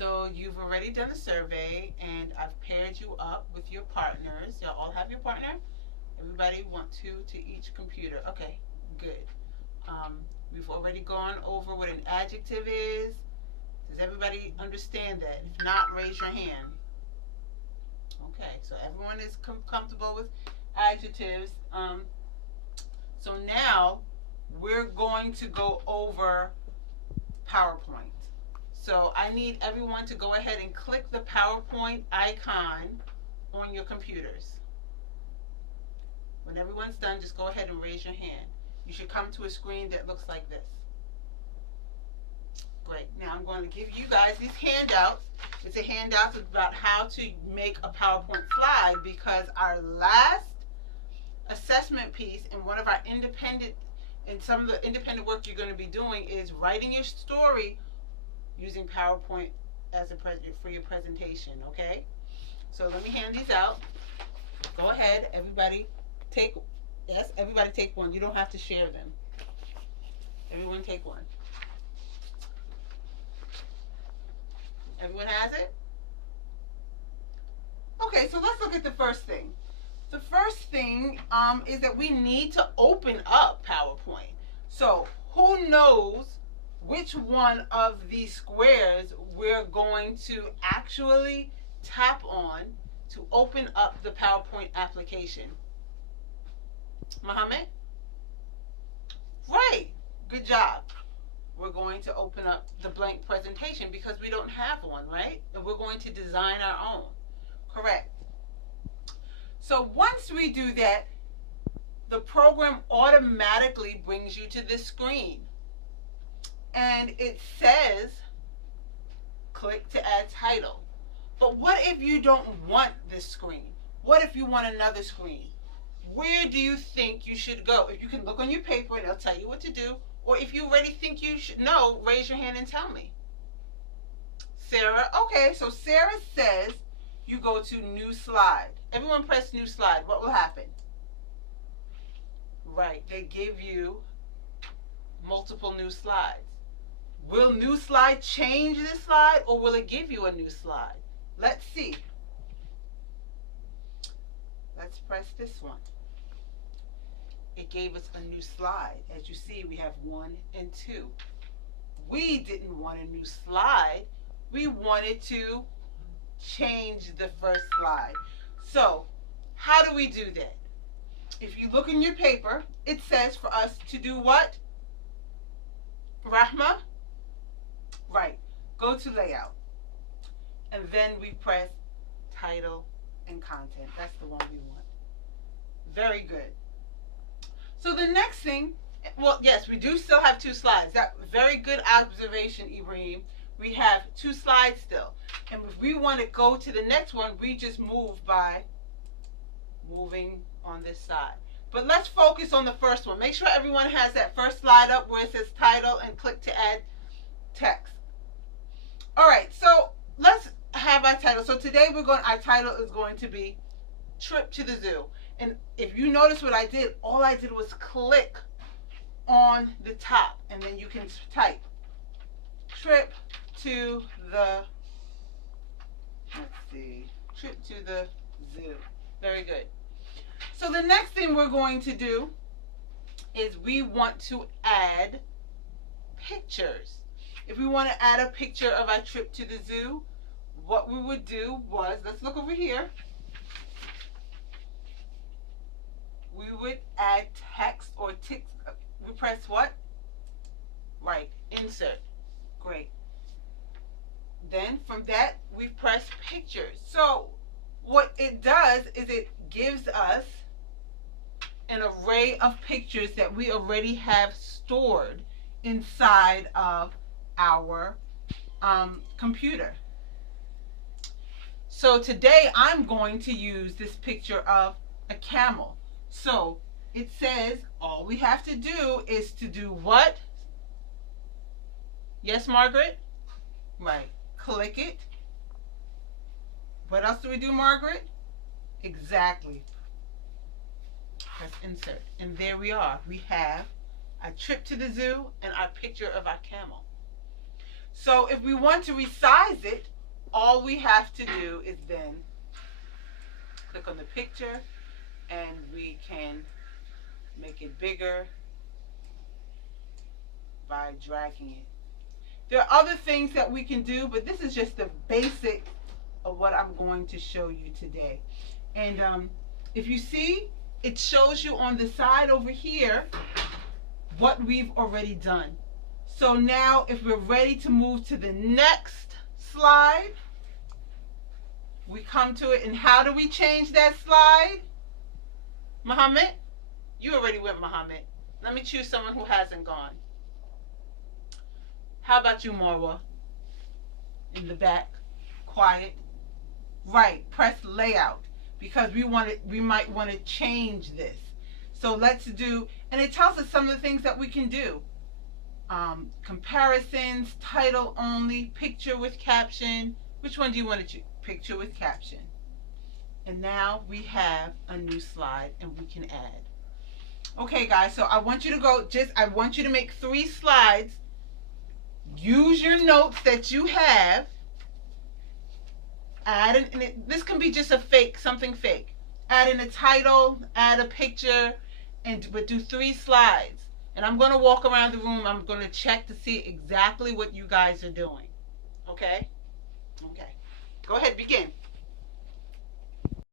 So you've already done a survey, and I've paired you up with your partners. Y'all all have your partner? Everybody want two to each computer. Okay, good. Um, we've already gone over what an adjective is. Does everybody understand that? If not, raise your hand. Okay, so everyone is comfortable with adjectives. So now we're going to go over PowerPoint. So I need everyone to go ahead and click the PowerPoint icon on your computers. When everyone's done, just go ahead and raise your hand. You should come to a screen that looks like this. Great. Now I'm going to give you guys these handouts. It's a handout about how to make a PowerPoint slide, because our last assessment piece and one of our independent, and some of the independent work you're going to be doing is writing your story using PowerPoint as a for your presentation, okay? So let me hand these out. Go ahead, everybody take, yes, everybody take one. You don't have to share them. Everyone take one. Everyone has it? Okay, so let's look at the first thing. The first thing is that we need to open up PowerPoint. So who knows which one of these squares we're going to actually tap on to open up the PowerPoint application? Mohammed? Right, good job. We're going to open up the blank presentation because we don't have one, right? And we're going to design our own. Correct. So once we do that, the program automatically brings you to this screen. And it says, click to add title. But what if you don't want this screen? What if you want another screen? Where do you think you should go? If you can look on your paper and it'll tell you what to do, or if you already think you should know, raise your hand and tell me. Sarah, okay, so Sarah says you go to new slide. Everyone press new slide. What will happen? Right, they give you multiple new slides. Will new slide change this slide, or will it give you a new slide? Let's see. Let's press this one. It gave us a new slide. As you see, we have 1 and 2. We didn't want a new slide. We wanted to change the first slide. So, how do we do that? If you look in your paper, it says for us to do what? Rahma? Right. Go to layout. And then we press title and content. That's the one we want. Very good. So the next thing, well, yes, we do still have 2 slides. That very good observation, Ibrahim. We have 2 slides still. And if we want to go to the next one, we just move by moving on this side. But let's focus on the first one. Make sure everyone has that first slide up where it says title and click to add text. All right, so let's have our title. So today our title is going to be Trip to the Zoo. And if you notice what I did, all I did was click on the top, and then you can type trip to the, let's see, trip to the zoo. Very good. So the next thing we're going to do is we want to add pictures. If we want to add a picture of our trip to the zoo, what we would do was, let's look over here. We would add text or text. We press what? Right, insert. Great. Then from that, we press pictures. So what it does is it gives us an array of pictures that we already have stored inside of our computer. So today I'm going to use this picture of a camel. So it says all we have to do is to do what? Yes, Margaret? Right. Click it. What else do we do, Margaret? Exactly. Press insert. And there we are. We have a trip to the zoo and our picture of our camel. So if we want to resize it, all we have to do is then click on the picture and we can make it bigger by dragging it. There are other things that we can do, but this is just the basic of what I'm going to show you today. And if you see, it shows you on the side over here what we've already done. So now if we're ready to move to the next slide, we come to it, and how do we change that slide? Muhammad? You already went, Muhammad. Let me choose someone who hasn't gone. How about you, Marwa? In the back. Quiet. Right. Press layout, because we might want to change this. So let's do, and it tells us some of the things that we can do. Comparisons, title only, picture with caption. Which one do you want to choose? Picture with caption. And now we have a new slide and we can add. Okay guys, so I want you to make 3 slides. Use your notes that you have. This can be just something fake. Add in a title, add a picture, but do 3 slides. And I'm going to walk around the room. I'm going to check to see exactly what you guys are doing. Okay? Okay. Go ahead, begin.